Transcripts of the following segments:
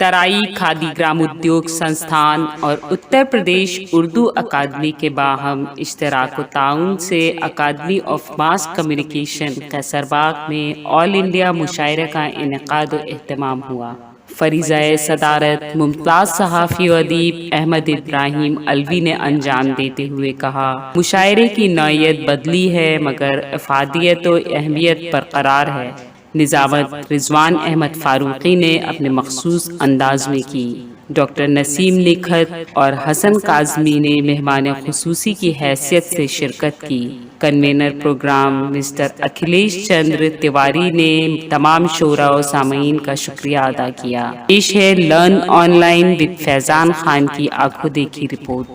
तराई खादी ग्राम उद्योग संस्थान और उत्तर प्रदेश उर्दू अकादमी के बाहम इश्तराक ताउन से अकादमी ऑफ मास कम्युनिकेशन कैसरबाग में ऑल इंडिया मुशायरे का इनेकाद व एहतमाम हुआ। फरीज़ाए सदारत मुमताज़ सहाफ़ी व अदीब अहमद इब्राहिम अलवी ने अंजाम देते हुए कहा, मुशायरे की नौयत बदली है मगर अफादियत व अहमियत बरकरार है। निज़ामत रिजवान अहमद फारूकी ने अपने मखसूस अंदाज में की। डॉक्टर नसीम निखत और हसन काज़मी ने मेहमान खुसूसी की हैसियत से शिरकत की। Convener programme mister Akhilesh Chandra Tiwari ने तमाम शोरा और सामीन का शुक्रिया अदा किया। पेश है learn online with Faizan Khan की आंखों देखी रिपोर्ट।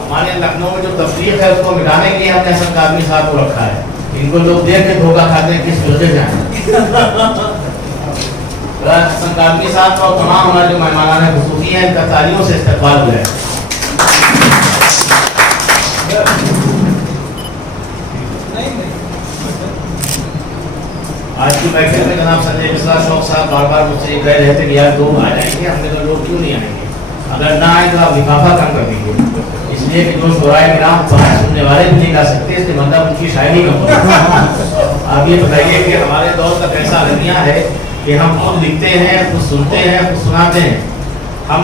हमारे लखनऊ में जो तफरीक है उसको मिटाने के लिए हमने हसन काज़मी साहब को रखा है। इनको लोग देख के धोखा खाते हैं, किस वजह से हसन काज़मी साहब और तमाम हमारे जो मेहमान खुसूसी हैं इनका तालियों से इस्तकबाल हुआ है। आज की बैठक में जनाब संजय मिश्रा शौक साहब बार बार मुझसे कह रहे थे कि यार लोग आ जाएंगे, हमने तो लोग क्यों नहीं आएंगे, अगर ना आए तो आप लिफाफा कम कर दीजिए, इसलिए कि जो शोराए किराम बाहर सुनने वाले भी नहीं गा सकते, इसलिए मतलब उनकी शायरी कम हो। आप ये बताइए कि हमारे दौर का कैसा अलमिया है कि हम खुद लिखते हैं, खुद सुनते हैं, खुद सुनाते हैं। हम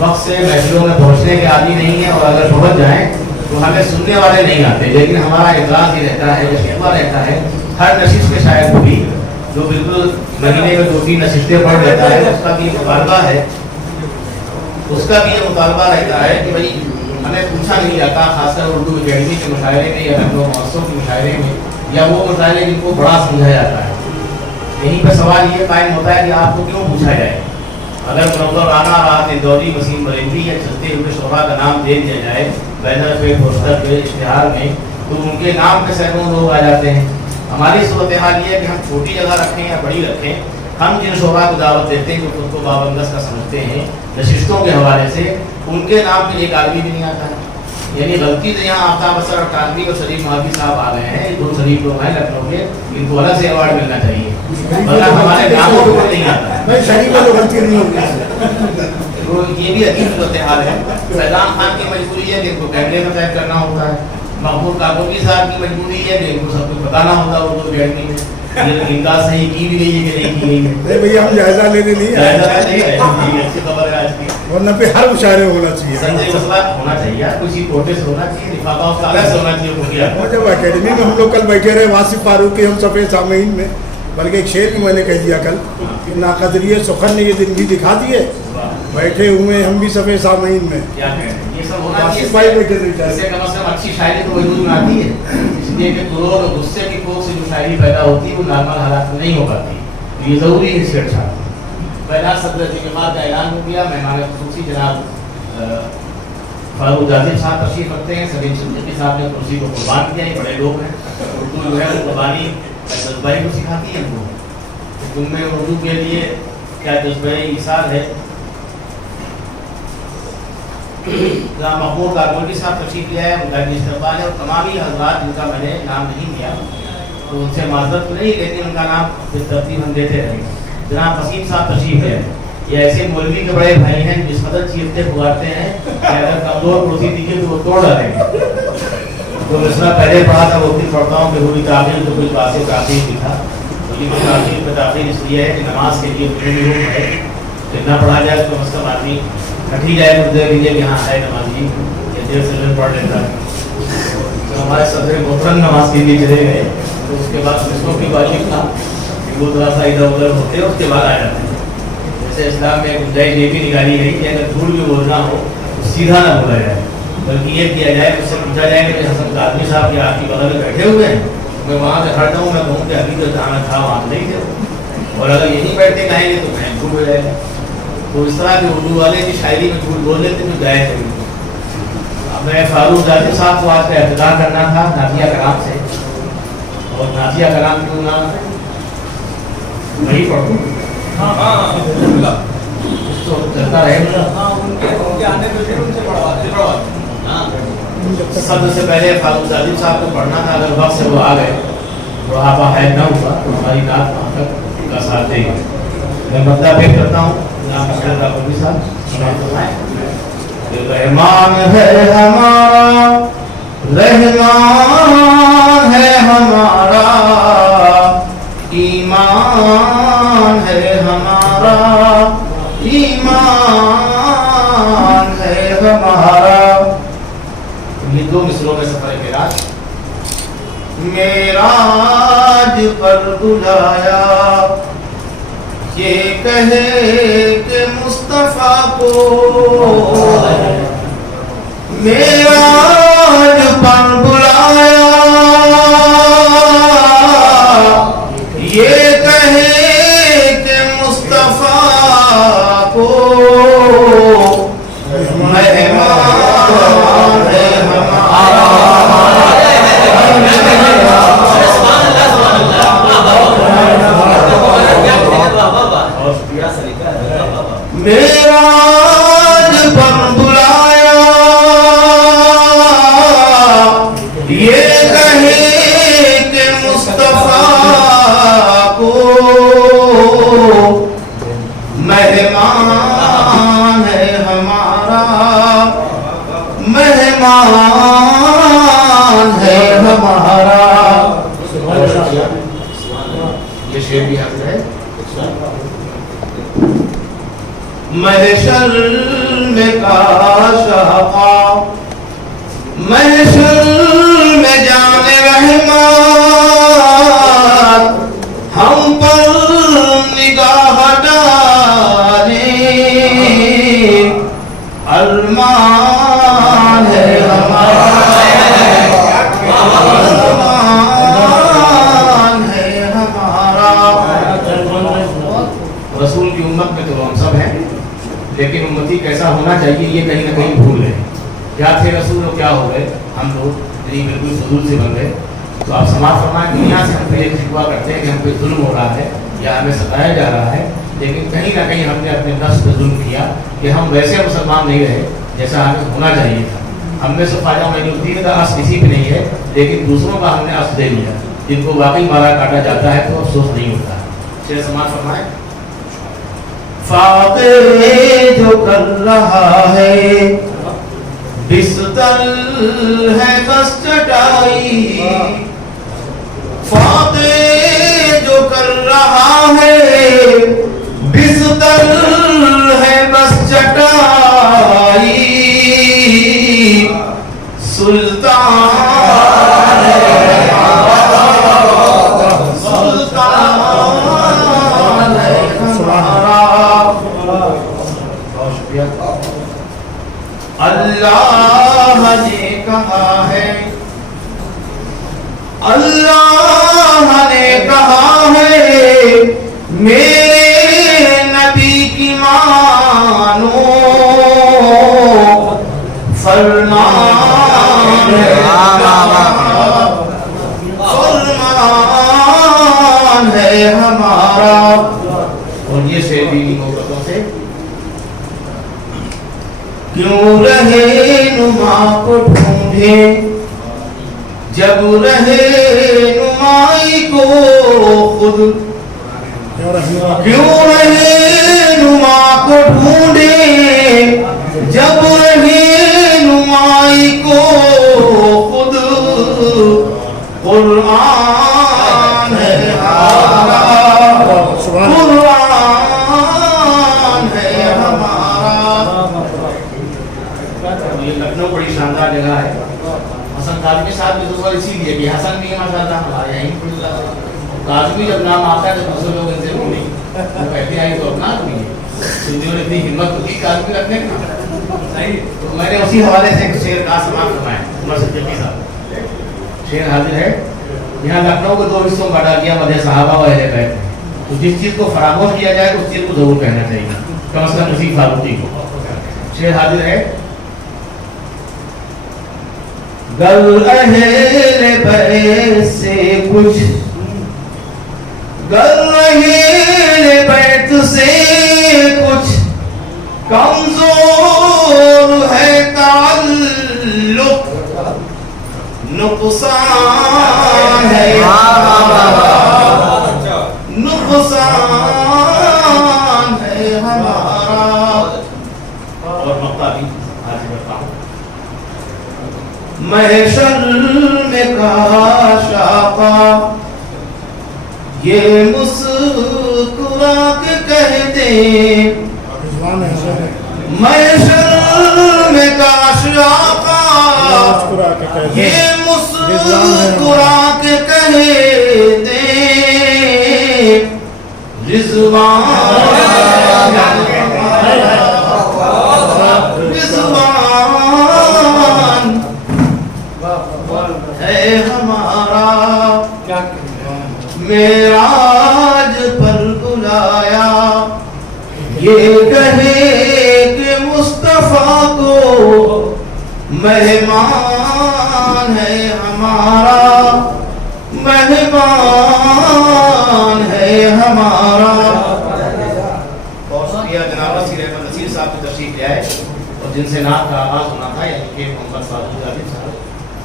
वक्त से महफिलों में पहुँचने के आदि नहीं है और अगर पहुँच जाएँ तो हमें सुनने वाले नहीं आते, लेकिन हमारा इतराज़ ही रहता है, शिकवा रहता है हर नशिस्त के शायद को भी जो बिल्कुल महीने में 2-3 नशिस्तें पढ़ लेता है, उसका भी मुतालबा है, उसका भी ये मुतालबा रहता है कि भाई हमें पूछा नहीं जाता, खासकर उर्दू अकेडमी के मुशायरे में या लखनऊ महोत्सव के मुशायरे में या वो मुशायरे जिनको बड़ा समझा जाता है। यहीं पर सवाल ये कायम होता है कि आपको क्यों पूछा जाए। अगर मुनव्वर राना राहत इंदौरी वसीम बरेलवी या चलते हुए शोभा का नाम दे दिया जाए बैनर पे, पोस्टर पे, इश्तिहार में, तो उनके नाम पे सैकड़ों लोग आ जाते हैं। हमारी सूरत हाल ये है कि हम छोटी जगह रखें या बड़ी रखें, हम जिन शोभा को दावत देते हैं जो खुद को बाबंदस का समझते हैं नशिस्तों के हवाले से, उनके नाम पे एक आदमी भी नहीं आता है। यानी गलती से यहाँ आफ्ताब असर अकादमी और शरीफ महावी साहब आ गए हैं, दो शरीफ लोग हैं लखनऊ के, इनको अलग से अवार्ड मिलना चाहिए, वरना हमारे नामों को नहीं आता है। तो ये भी अजीब सूरत हाल है। फैज़ान खान की मजबूरी है कि इनको कैमरे में कैद करना होता है, महमूद काकोटी साहब की मजबूरी है कि इनको सब कुछ बताना होता है उर्दू अकेडमी में, ये इनका सही की भी गई है कि नहीं की गई है। नहीं भैया, हम जायजा लेने नहीं आए, अच्छी खबर है आज की, वरना पे हर मुशायरे होना चाहिए, संजय मसला होना चाहिए, कुछ ही कोटे से होना चाहिए, लिफाफा उसका अलग से होना चाहिए। और जब अकेडमी में हम लोग कल बैठे रहे वासिफ फारूक के हम सफ़े सामीन में, बल्कि एक शेर भी मैंने कह दिया कल कि नाकदरिए सुखन ने ये दिन भी दिखा दिए, बैठे हुए हम भी सफ़े सामीन में, क्या कहें, ये सब होना वासिफ भाई बैठे थे इससे कम से कम अच्छी शायरी तो वजूद में आती है, इसलिए कि क्रोध और गुस्से की कोख से जो शायरी पैदा होती है वो नॉर्मल हालात में नहीं हो पाती, तो ये ज़रूरी है इससे अच्छा। पहला सदर जमात का ऐलान हो गया। मेहमान खुसूसी जनाब फारूक जाजिब साहब तशरीफ रखते हैं। सलीम सिद्दीकी साहब ने कुर्सी को कुर्बान किया, ये बड़े लोग हैं, उर्दू जो है वो कुर्बानी जज्बाई को सिखाती है उनको, उनमें उर्दू के लिए क्या जज्बाई इसार है। जहाँ महमूद काकोटी साहब तशरीफ लिया है, उनका भी इस्तेमाल है, और तमाम ही हजरात जिनका मैंने नाम नहीं लिया तो उनसे माजरत नहीं, लेकिन उनका नाम फिर तरतीब हम देते रहेंगे। जनाब वसीम साहब तशरीफ है, ये ऐसे मौलवी के बड़े भाई हैं जिस कदर चीखते पुकारते हैं कि अगर कमजोर कुर्सी दीजिए तो वो तोड़ डालेंगे। तो मिसरा पहले पढ़ा था, वो भी पढ़ता हूँ कि हुई ताक़ील तो कुछ वासिफ ताक़ील भी था, तो ये ताक़ील पर ताक़ील इसलिए है कि नमाज के लिए पूरी रूप है, जितना पढ़ा जाए तो कम आदमी कटी जाए तो दे लीजिए कि हाँ है नमाजी, ये देर से पढ़ लेता है। तो हमारे सदर मोहतरम नमाज के लिए चले गए, तो उसके बाद मिसरों की वाजिब था वो थोड़ा सा इधर उधर होते हैं, उसके बाद आ जाते हैं। जैसे इस्लाम में गुंजाइश ये भी निकाली गई कि अगर झूठ भी बोलना हो तो सीधा ना बोला जाए, बल्कि ये किया जाए, उससे पूछा जाए कि हसन काज़मी साहब के आपकी बगल में बैठे हुए हैं, मैं वहाँ से हटता हूँ, मैं कहूँ कि अभी तो जहाँ था वहाँ नहीं थे, और अगर यहीं बैठते कहेंगे तो मैं झूठ हो जाएगा। तो इस तरह के उर्दू वाले की शायरी में झूठ बोल लेते तो जाए थे। अब मैं फारूक जाजिब साहब को आज का इब्तिदा करना था नाजिया कलाम से, और नाजिया कलाम क्यों नाम है वही पढ़ो तो चलता रहेगा। सबसे पहले फारूक जाजिब साहब को पढ़ना था, अगर वक्त से वो आ गए, बुढ़ापा है न हुआ तो हमारी नात वहाँ तक का साथ देंगे। मैं बदला पेश करता हूँ साहब। रहमान है हमारा, रहमान है हमारा, ईमान है हमारा, ईमान है हमारा। ये दो मिसरों में सफर है मेराज। मेराज पर बुलाया ये कहे कि मुस्तफा को, मेराज पर बुलाया ये कहे कि मुस्तफा को, मेहमान है हमारा, मेराज पर बुलाया ये कहे कि मुस्तफा को, मेहमान है हमारा, मेहमान है हमारा। ये शेर भी हाजिर है। महशर में काशा, महशर में जाने रहमान, हम पर निगाह डाले, अरमान है हमारा, अरमान है हमारा। रसूल की उम्मत में तो हम सब हैं, लेकिन उम्मती कैसा होना चाहिए ये कहीं ना कहीं भूल गए। क्या थे रसूल और क्या हो गए हम लोग, यही बिल्कुल फजूल से बन गए। तो आप समाज फरमाएं, दुनिया से हम पे एक शिकवा करते हैं कि हम पे जुल्म हो रहा है या हमें सताया जा रहा है, लेकिन कहीं ना कहीं हमने अपने नफ्स पे जुल्म किया कि हम वैसे मुसलमान नहीं रहे जैसा हमें होना चाहिए था। हमने से फ़ायदा मैनुद्दीन का अस किसी भी नहीं है, लेकिन दूसरों का हमने अस दे लिया। जिनको वाकई मारा काटा जाता है तो अफसोस नहीं होता। शेर समाज फरमाएं, फाक़े जो कर रहा है बिस्तर है बस चटाई, फाक़े जो कर रहा है बिस्तर है बस चटाई, सुल्तान है सुल्तान है हमारा। अल्लाह ने कहा है, अल्लाह ने कहा है मेरे नबी की मानो, फरमान है फरमान है हमारा। और ये शेर भी मोहब्बतों से, क्यों रहे नुमा को ढूंढे जब रहे नुमाई को खुद, क्यों रहे नुमा को ढूंढे जब रहे नुमाई को खुद, कुरान है हमारा, कुरान है हमारा। ये लखनऊ बड़ी शानदार जगह है। हसन काज़मी के साथ भी तो इसीलिए कि हसन भी माशाअल्लाह हमारे यहीं काज़मी जब नाम आता है तो दूसरे लोग इनसे बोले वो कहते हैं तो अपना नहीं, सुन्नियों ने इतनी हिम्मत की काज़मी रखने का नहीं। तो मैंने उसी हवाले से एक शेर का समाप्त करवाया। उमर सिद्दीकी साहब शेर हाजिर है। यहाँ लखनऊ को दो हिस्सों में बांटा गया, मध्य सहाबा और अहले बैत। तो जिस चीज़ को फरामोश किया जाए उस चीज़ को जरूर कहना चाहिए, कम से कम उसी फारूकी को। शेर हाजिर है, गर अहले बैत से कुछ, गर अहले बैत से कुछ कमजोर है ताल्लुक, नुकसान है नुकसान हमारा। और मक्ता भी आज करता हूँ। महशर में काश आका ये मुस्कुरा के कह दे, महशर में काश आका ये मुस्कुरा के कह दे, रिज़वान रिज़वान है हमारा। मेराज पर बुलाया ये कहे कि मुस्तफा को मेहमान है हमारा, मेहमान है हमारा। बहुत शुक्रिया जनाब नसीर अहमद नसीर साहब की तशरीफ ले आए और जिनसे नात का आगाज होना था, यानी कि मोहम्मद फारूक जावेद साहब।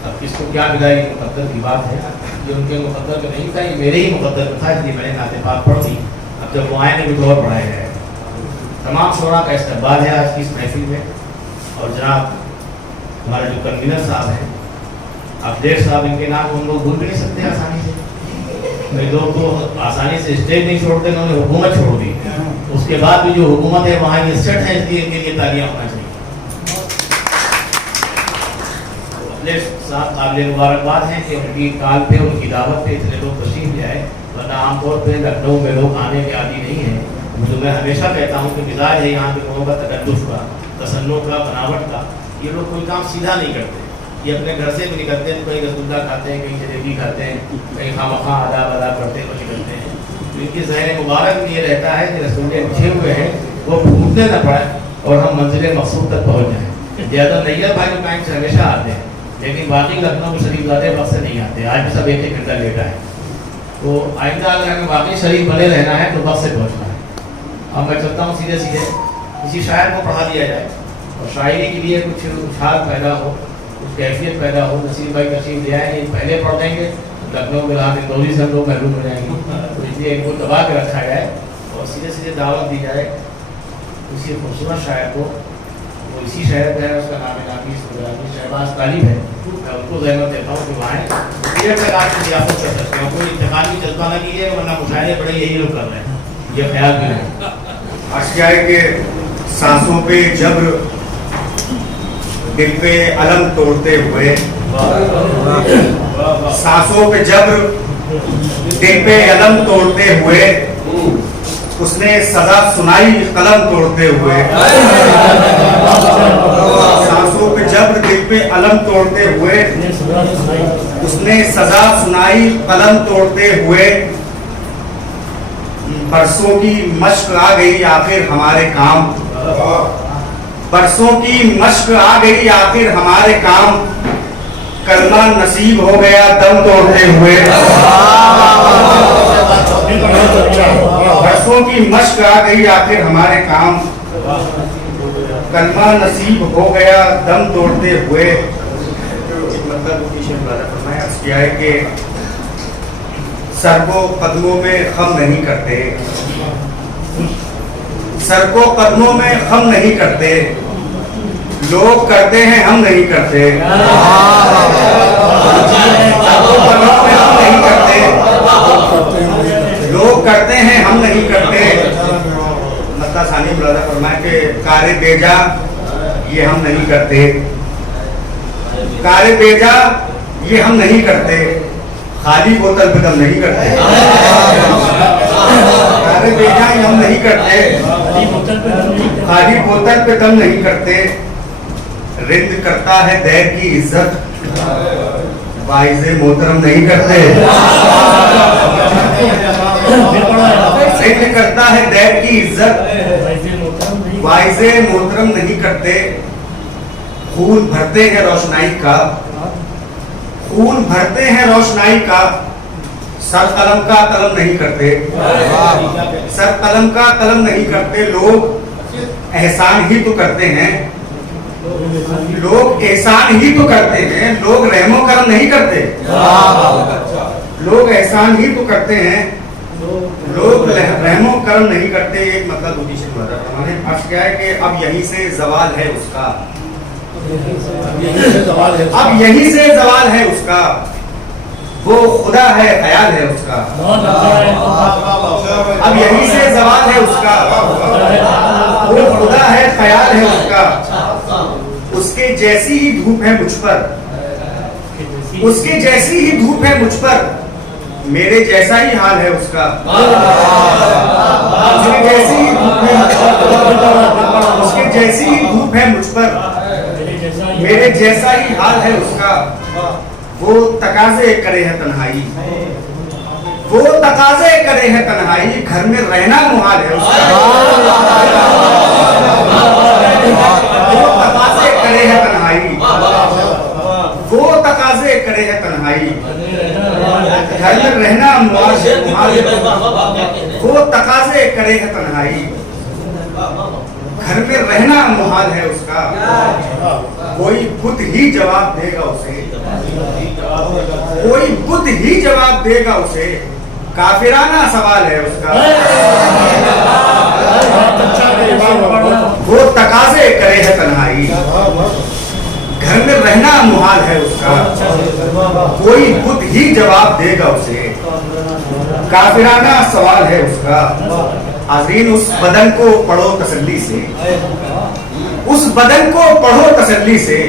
अब किसको क्या मिला ये मुकद्दर की बात है, ये उनके मुकद्दर में नहीं था, ये मेरे ही मुकद्दर में था, इसलिए मैंने नाते पाक पढ़ दी। अब जब वो आए ने कुछ और पढ़ाया है। तमाम शोरा का इस्तकबाल है आज की इस महफिल में। और जनाब हमारे जो कन्वीनर साहब हैं अब्देर साहब, इनके नाम हम लोग भूल भी नहीं सकते आसानी से। मेरे लोग तो आसानी से स्टेज नहीं छोड़ते, उन्होंने हुकूमत छोड़ दी। उसके बाद भी जो हुकूमत है वहाँ ये सेट है, इसलिए इनके लिए तालियां होना चाहिए। अब्देर साहब काबिल मुबारकबाद हैं कि उनकी काल पे, उनकी दावत पे इतने लोग तशरीफ ले आए, वरना आमतौर पर लखनऊ में लोग आने के आदी नहीं हैं। तो मैं हमेशा कहता हूँ कि मिजाज है यहाँ के लोगों का तकद्दुस का, तसन्नो का, बनावट का। ये लोग कोई काम सीधा नहीं करते, ये अपने घर से भी निकलते हैं, कहीं रसगुल्ला खाते हैं, कहीं जलेबी खाते हैं, कहीं खामखा आदाब अदा करते हुए निकलते हैं। तो इनकी ज़हन मुबारक में ये रहता है कि रसगुल्ले अच्छे हुए हैं वो फूटने न पड़े और हम मंजिल मकसूद तक पहुँच जाएँ। ज़्यादा नैयर भाई तो टाइम से हमेशा आते हैं, लेकिन बाकी लखनऊ शरीफ ज़्यादा वक्त से नहीं आते। आज भी सब एक घंटा लेटा है। तो आइंदा अगर हमें वाकई शरीफ बने रहना है तो वक्त से पहुँचना है। अब मैं चलता हूँ सीधे सीधे, किसी शायर को पढ़ा दिया जाए और शायरी के लिए कुछ उछाल पैदा हो, कुछ कैफियत पैदा हो। नसीर भाई तशरीफ ले आए, पहले पढ़ देंगे, लखनऊ में रात इंदौरी से हम लोग महरूम हो जाएंगे, तो इसलिए इनको दबा के रखा जाए और सीधे सीधे दावत दी जाए किसी खूबसूरत शायर को। वो इसी शहर का है, उसका नाम है नाफिस शहबाज तालिब है। मैं उनको ज़हमत देता हूँ कि वहाँ तक आपकी जियाफत कर सकते हैं। कोई इंतकामी जज्बा न कीजिए, वरना मुशायरे बड़े यही लोग कर रहे हैं, ये ख्याल भी है। अशिया के सांसों पे जब्र दिल पे अलम तोड़ते हुए, सांसों पे जब्र दिल पे अलम तोड़ते हुए, उसने सजा सुनाई कलम तोड़ते हुए। सांसों पे जब्र दिल पे अलम तोड़ते हुए, उसने सजा सुनाई कलम तोड़ते हुए। बरसों की मश्क आ गई आखिर हमारे काम, बरसों की मश्क आ गई आखिर हमारे काम। कलमा नसीब हो गया दम तोड़ते हुए, बरसों की मश्क आ गई आखिर हमारे काम। कलमा नसीब हो गया दम तोड़ते हुए। मतलब क्या है कि सर को कदमों में खम नहीं करते, सर को कदमों में खम नहीं करते, लोग करते हैं हम नहीं करते। सर को कदमों में हम नहीं करते, लोग करते हैं हम नहीं करते। मतलब सानी मुरादा फरमाए कि कारे बेजा ये हम नहीं करते, कारे बेजा ये हम नहीं करते। खाली बोतल पे दम नहीं करते, कारे बेजा ये हम नहीं करते, खाली बोतल पे दम नहीं करते। रिंद करता है दैर की इज्जत, वाइज़े मोहतरम नहीं करते। रिंद करता है दैर की इज्जत, वाइज़े मोहतरम नहीं करते। खून भरते हैं रोशनाई का, खून भरते हैं रोशनाई का। सर कलम का कलम नहीं करते, सर कलम का कलम नहीं करते। लोग एहसान ही तो करते हैं, लोग एहसान ही तो करते हैं। लोग रहमो करम नहीं करते, लोग एहसान ही तो करते हैं। लोग रहमो करम नहीं करते, एक मतलब दूसरी से हमारे अर्थ क्या है कि अब यहीं से जवाल है उसका, अब यहीं से जवाल है उसका, वो खुदा है ख्याल है उसका, अब यहीं से जवाल है उसका, वो खुदा है ख्याल है उसका, उसके जैसी ही धूप है मुझ पर, उसके जैसी ही धूप है मुझ पर, मेरे जैसा ही हाल है उसका, उसके जैसी ही धूप है, उसके जैसी ही धूप है मुझ पर, मेरे जैसा ही हाल है उसका, वो तकाजे करे है तन्हाई, वो तकाजे करे है तन्हाई, घर में रहना मुहाल है उसका, वो तकाजे करे है तन्हाई, वो तकाजे करे है तन्हाई, घर में रहना मुहाल है, वो तकाजे करे है तन्हाई, घर में रहना मुहाल है उसका, कोई खुद ही जवाब देगा उसे, कोई खुद ही जवाब देगा उसे, काफिराना सवाल है उसका, वो तकाजे करे है तन्हाई, घर में रहना मुहाल है उसका, कोई खुद ही जवाब देगा उसे, काफिराना सवाल है उसका। हाज़रीन, उस बदन को पढ़ो तसल्ली से, उस बदन को पढ़ो तसल्ली से,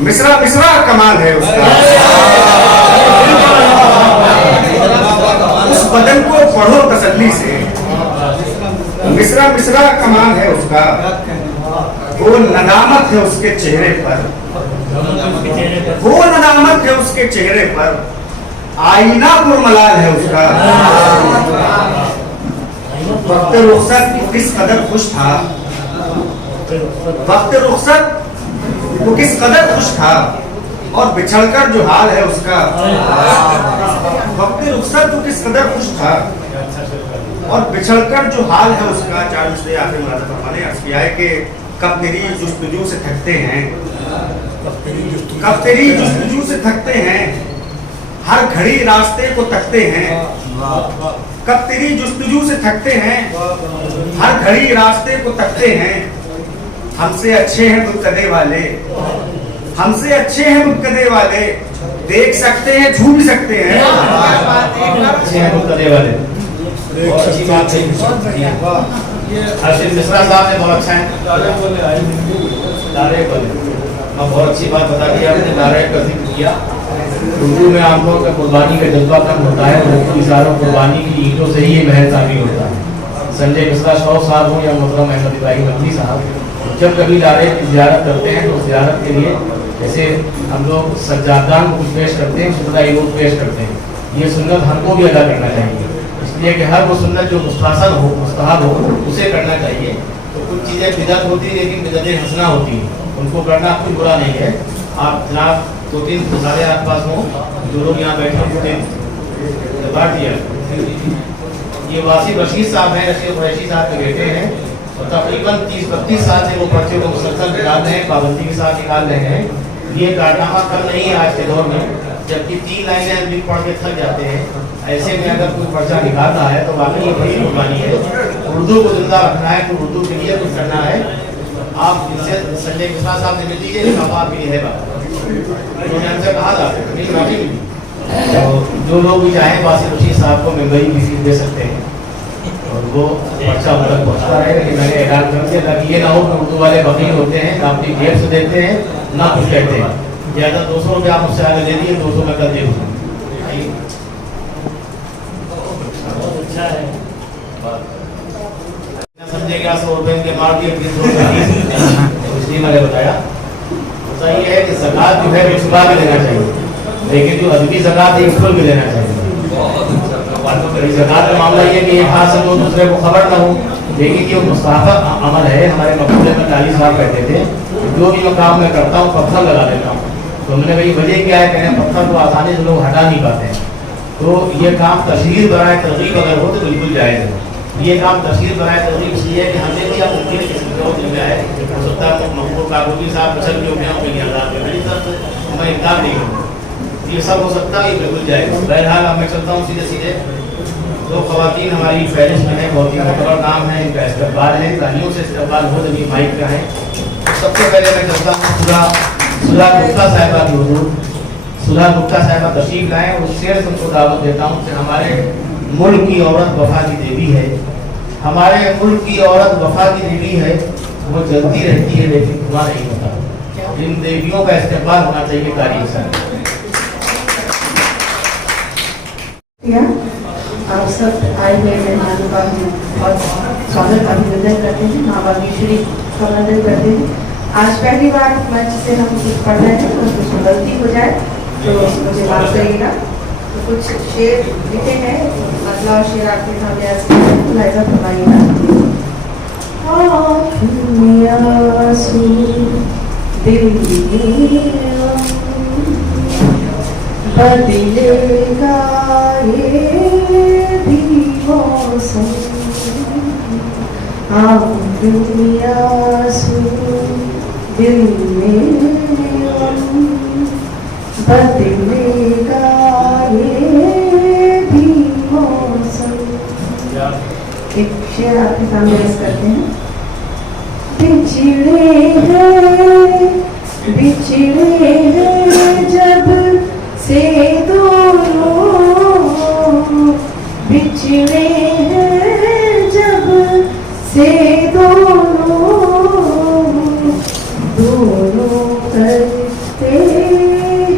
मिसरा मिसरा कमाल है उसका, उस बदन को पढ़ो तसल्ली से, मिसरा मिसरा कमाल है उसका, वो नदामत है उसके चेहरे पर, वो नदामत है उसके चेहरे पर, आईना पुरमलाल है उसका, वक्त रुखसत वो किस कदर खुश था, वक्त रुखसत वो किस कदर खुश था, और बिछड़कर जो हाल है उसका, वक्त रुखसत वो किस कदर खुश था, और बिछड़कर जो हाल है उसका। 4 मिसरे आखिर मुलाज़ा फरमाने अर्ज़ किया है कि कब तेरी जुस्तजू से थकते हैं, कब तेरी जुस्तजू से थकते हैं, हर घड़ी रास्ते को तकते हैं, कब तेरी जुस्तजू से थकते हैं, हर घड़ी रास्ते को तकते हैं, हमसे अच्छे हैं मुत्तदे वाले, हमसे अच्छे हैं मुत्तदे वाले, देख सकते हैं छू भी सकते हैं, अच्छे हैं मुत्तदे वाले, बहुत अच्छी बात है। हर्षित मिश्रा साहब ने बहुत अच्छा है नारे बोले, बहुत अच्छी बात बता दी आपने, नारे का जिक्र किया। उर्दू में आमतौर पर कुर्बानी का जज्बा कम होता है, उर्दू इशारों कुर्बानी की ईंटों से ही ये महल तामीर होता है। संजय मिश्रा शौक साहब हो या मोहतरम अहमद इब्राहिम नकवी साहब, जब कभी लारे की ज़ियारत करते हैं तो ज़ियारत के लिए जैसे हम लोग सज्जादान को कुछ पेश करते हैं, सुन्नत इरूद पेश करते हैं, ये सुन्नत हमको भी अदा करना चाहिए, इसलिए कि हर वो सुन्नत जो मुस्तहसन हो, मुस्तहब हो, उसे करना चाहिए। तो कुछ चीज़ें बिदअत होती हैं लेकिन बिदअत हसना होती हैं, उनको करना कोई बुरा नहीं है। आप जनाब 2-3 गुजारे आपके पास हो, जो लोग यहाँ बैठे हैं बांट दिया। ये वासिफ रशीद साहब हैं, रशीद कुरैशी साहब के बेटे हैं, और तकरीबन 30-32 साल से वो पर्चे को मुसलसल निकाल रहे हैं, पाबंदी के साथ निकाल रहे हैं। ये कारनामा कम नहीं है आज के दौर में, जबकि 3 लाइनें लिख पढ़ के थक जाते हैं। ऐसे में अगर कोई पर्चा निकाल रहा है तो वाकई ये बड़ी कुर्बानी है। उर्दू को जिंदा रखना है तो उर्दू के लिए कुछ करना है। आप इनसे संजय मिश्रा साहब से मिल लीजिए, आप भी है बात, उन्होंने हमसे कहा था मेरी माफी मिली। तो जो लोग भी चाहें वासिफ रशीद साहब को मेम्बरी की फीस दे सकते हैं और वो पर्चा उन तक पहुँचता रहे। लेकिन मैंने ऐलान कर दिया ताकि ये ना हो कि उर्दू वाले बकील होते हैं, ना अपनी जेब से देते हैं ना कुछ कहते हैं। ज़्यादा 200 रुपये आप मुझसे आगे दे दिए, 200 में कर दे समझेगा 100 रुपये के मार दिए, इसलिए मैंने बताया। होता ये है कि ज़कात जो है छुपा के देना चाहिए, लेकिन जो अदबी ज़कात है खुल के देना चाहिए। ज़कात का मामला ये कि एक हाथ से तो दूसरे को खबर ना हो, लेकिन ये मुस्तहब अमल है। हमारे मकबूले में 40 साहब कहते थे जो भी मकाम में करता हूँ पत्थर लगा देता हूँ। तो मैंने कही वजह क्या है, कहने पत्थर को आसानी से लोग हटा नहीं पाते हैं। तो ये काम तशहीर बनाए तरगीब अगर हो तो बिल्कुल जायज़ है। ये काम तशहीर बनाए तरगीब इसलिए है कि हमने भी अब मुमकिन किसी को मिल जाए, हो सकता है महबूब काबूली साहब फसल जो गया मेरी आज़ाद में मेरी तरफ मैं इनकार नहीं करूँ, ये सब हो सकता है, ये बिल्कुल जाएगा। बहरहाल अब मैं चलता हूँ सीधे सीधे दो खवातीन हमारी फहरिस्त में है, बहुत ही मुकर्रर नाम है, इनका इस्तकबाल है, तालियों से इस्तकबाल हो जब ये माइक का है। सबसे पहले मैं चाहता हूँ सुधा गुप्ता साहिबा की हुजूर, सुधा गुप्ता साहिबा तशरीफ लाएं और उस शेर से उनको दावत देता हूँ कि हमारे मुल्क की औरत वफा की देवी है, हमारे मुल्क की औरत वफा की देवी है, वो जलती रहती है लेकिन धुआं नहीं होता। इन देवियों का इस्तेमाल होना चाहिए तारीख से। आप सब आए हुए मेहमानों का और स्वागत अभिनंदन करते हैं, माँ बागेश्वरी का वंदन करते हैं। आज पहली बार मंच से हम कुछ पढ़ रहे हैं और कुछ गलती हो जाए तो मुझे माफ करिएगा। तो कुछ शेर लिखे हैं, मतलब शेर आपके सामने आज लाइजा फरमाइएगा। बदलेगा ये भी मौसम, दुनिया सु दिल में बदलेगा ये भी मौसम। एक शेर आपके सामने पेश करते हैं। बिछड़े हैं जब से दोनों, बिछड़े हैं जब से दोनों, दोनों करते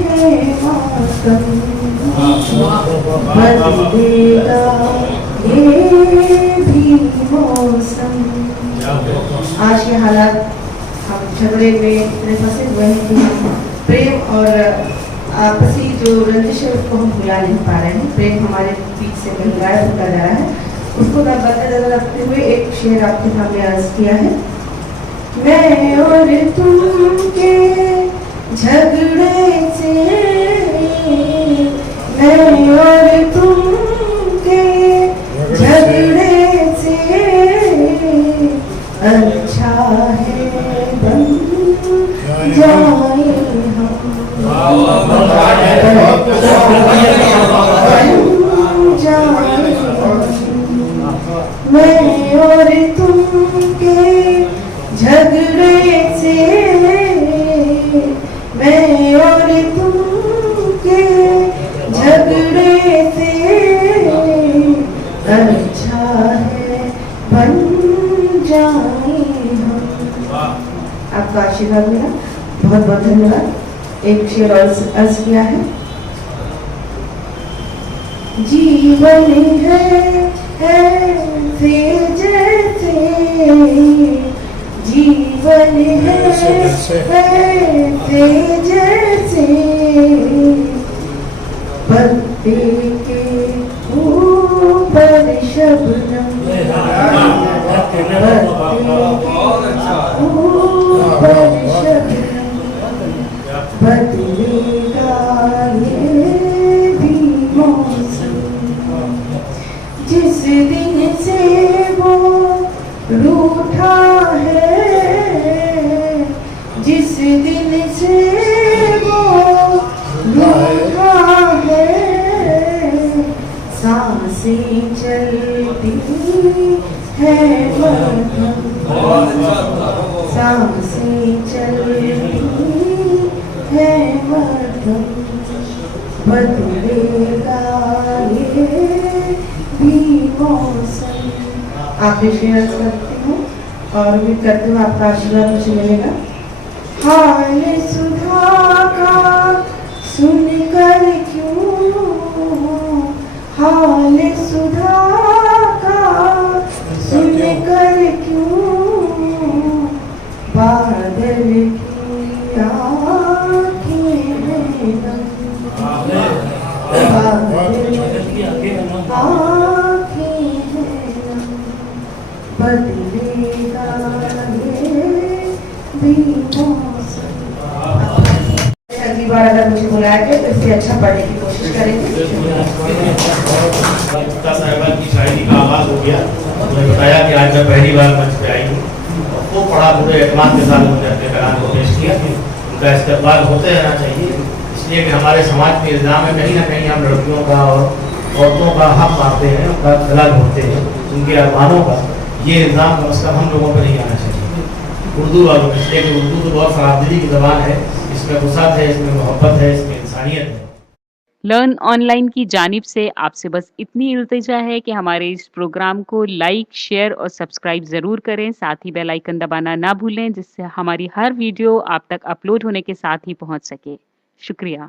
हैं मातम, बदलेगा ये भी मौसम। आज के हालात, हम झगड़े में इतने फंसे हुए हैं कि प्रेम और आपसी जो रंजिश है उसको हम भुला नहीं पा रहे हैं। प्रेम हमारे बीच से कहीं गायब होता जा रहा है, उसको मैं मद्देनजर रखते हुए एक शेर आपके सामने अर्ज किया है। मैं और तुम के झगड़े से, मैं और तुम के झगड़े से अच्छा है बन जाए हम, मैं और तुम के झगड़े से, मैं और तुम के झगड़े से अच्छा है बन जाए हम। आपका आशीर्वाद मेरा बहुत बहुत धन्यवाद। एक शेर और अर्ज किया है। जीवन है ऐसे जैसे, जीवन है ऐसे जैसे पत्ते के ऊपर शबनम, पत्ते के ऊपर शबनम, बदलेगा ये भी मौसम। जिस दिन से वो रूठा है, जिस दिन से वो रूठा है, सांसें चलती है मरहम, सांसें चलती है मरहम, बदलेगा ये भी मौसम। आपने शेयर करती हूँ और भी करते हुए आपका आशीर्वाद मुझे मिलेगा। हाल सुधा का सुनकर क्यों, हाल सुधा का सुनकर क्यों, बादल की आँखें में नम, बादल की आँखें में नम, बदलेगा ये भी मौसम। अगली बार अगर मुझे बुलाया गया तो इससे अच्छा पढ़ने की कोशिश करेंगे। गुप्ता साहिबा की शायरी का आगाज हो गया। उन्होंने बताया कि आज मैं पहली बार मंच पे आई हूँ और खूब पढ़ा, पूरे एतमाद के साथ उन्होंने अपने कलाम को पेश किया। उनका इस्तेमाल होते रहना चाहिए, इसलिए कि हमारे समाज में इल्ज़ाम है कहीं ना कहीं हम लड़कियों का और औरतों का हक मारते हैं, उनका गला घोटते हैं, उनके अरमानों का, ये इल्ज़ाम कम से कम हम लोगों पर नहीं आना चाहिए उर्दू वालों में, इसलिए कि उर्दू तो बहुत फराबदिली की ज़बान है, इसमें वुसअत है, इसमें मोहब्बत है, इसमें इंसानियत है। लर्न ऑनलाइन की जानिब से आपसे बस इतनी इल्तिजा है कि हमारे इस प्रोग्राम को लाइक, शेयर और सब्सक्राइब ज़रूर करें। साथ ही बेल आइकन दबाना ना भूलें, जिससे हमारी हर वीडियो आप तक अपलोड होने के साथ ही पहुंच सके। शुक्रिया।